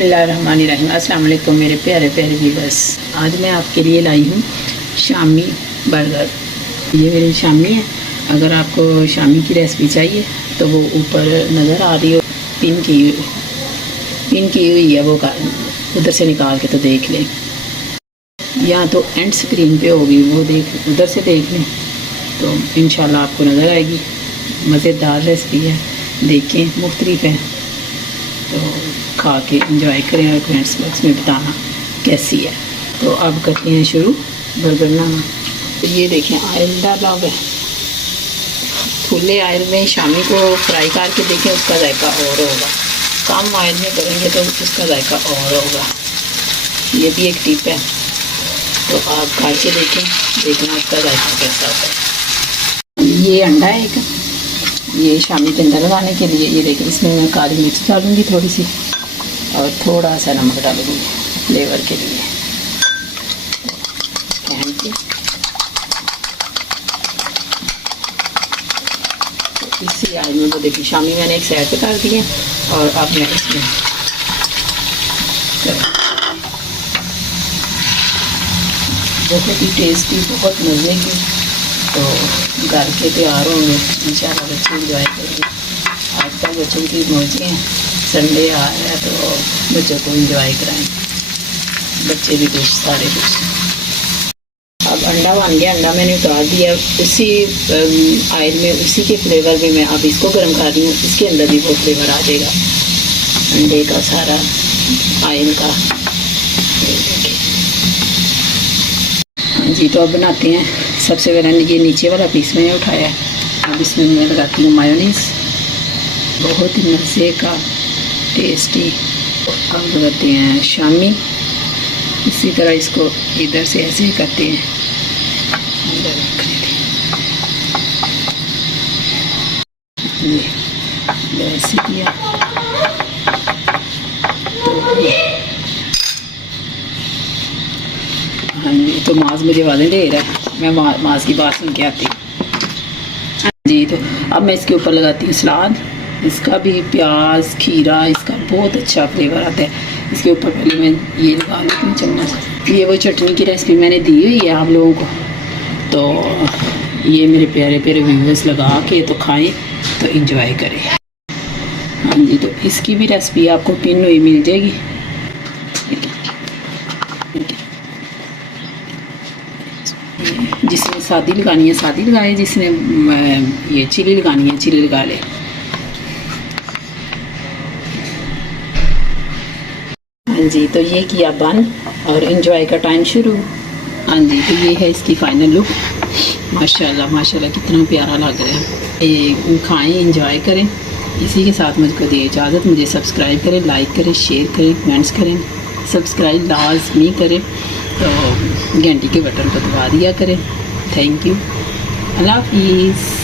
बिस्मिल्लाहिर्रहमानिर्रहीम। अस्सलाम वालेकुम मेरे प्यारे प्यारे व्यूअर्स। आज मैं आपके लिए लाई हूँ शामी बर्गर। ये मेरी शामी है। अगर आपको शामी की रेसिपी चाहिए तो वो ऊपर नज़र आ रही हो, पिन की हुई है, वो उधर से निकाल के तो देख लें, या तो एंड स्क्रीन पे होगी वो उधर से देख लें तो इंशाल्लाह आपको नज़र आएगी। मज़ेदार रेसिपी है, देखें, मुख्तलिफ है, तो खा के इंजॉय करें और कमेंट्स बॉक्स में बताना कैसी है। तो अब करते हैं शुरू बर्गर बनाना। तो ये देखें, ऑयल डाला हुआ है, खुले ऑयल में शामी को फ्राई करके देखें, उसका जायका और होगा। कम ऑयल में करेंगे तो उसका जायका और होगा। ये भी एक टिप है, तो आप खा के देखें, देखना उसका जायका कैसा होता है। ये अंडा है एक, ये शामी के अंदर लगाने के लिए। ये देखिए, इसमें मैं काली मिर्च डालूँगी थोड़ी सी और थोड़ा सा नमक डालूँगी फ्लेवर के लिए। तो इसी आग में वो देखिए शामी मैंने एक साइड पे कर दिए और अब मैं इसमें बहुत ही टेस्टी, बहुत मज़े की, तो घर के तैयार होंगे इंशाल्लाह, बच्चे इंजॉय करेंगे। आजकल बच्चों की मौजें हैं, संडे आ रहा है तो बच्चों को इंजॉय कराएं, बच्चे भी कुछ, सारे कुछ। अब अंडा बन गया, अंडा मैंने उतार दिया उसी ऑयल में, उसी के फ्लेवर में मैं अब इसको गर्म कर रही हूँ। इसके अंदर भी वो फ्लेवर आ जाएगा अंडे का, सारा ऑयल का। हाँ जी, तो अब बनाते हैं। सबसे पहले ये नीचे वाला पीस मैंने उठाया है, अब इसमें मैं लगाती हूँ मायोनीज़, बहुत ही मज़े का, टेस्टी। अब लगाते हैं शामी, इसी तरह इसको इधर से ऐसे ही करते हैं, अंदर रखने ये ऐसे किया तो। हाँ जी, तो माज मुझे वादे दे रहा है, मैं माज की बात सुन के आती हूँ। हाँ जी, तो अब मैं इसके ऊपर लगाती हूँ सलाद। इसका भी प्याज, खीरा, इसका बहुत अच्छा फ्लेवर आता है। इसके ऊपर पहले मैं ये लगा लेती हूँ चम्मच। ये वो चटनी की रेसिपी मैंने दी हुई है आप लोगों को, तो ये मेरे प्यारे प्यारे व्यूअर्स लगा के तो खाएं, तो इंजॉय करें। हाँ जी, तो इसकी भी रेसिपी आपको पिन हुई मिल जाएगी। जिसने सादी लगानी है सादी लगाए, जिसने ये चिली लगानी है चिली लगा ले। हाँ जी, तो ये किया बंद और एंजॉय का टाइम शुरू। हाँ जी, तो ये है इसकी फाइनल लुक। माशाल्लाह माशाल्लाह, कितना प्यारा लग रहा है। ये खाएं, एंजॉय करें। इसी के साथ मुझको दिए इजाज़त। मुझे सब्सक्राइब करें, लाइक करें, शेयर करें, कमेंट्स करें। सब्सक्राइब लाजमी करें, तो घंटी के बटन को दबा दिया करें। थैंक यू, अल्लाह हाफिज़।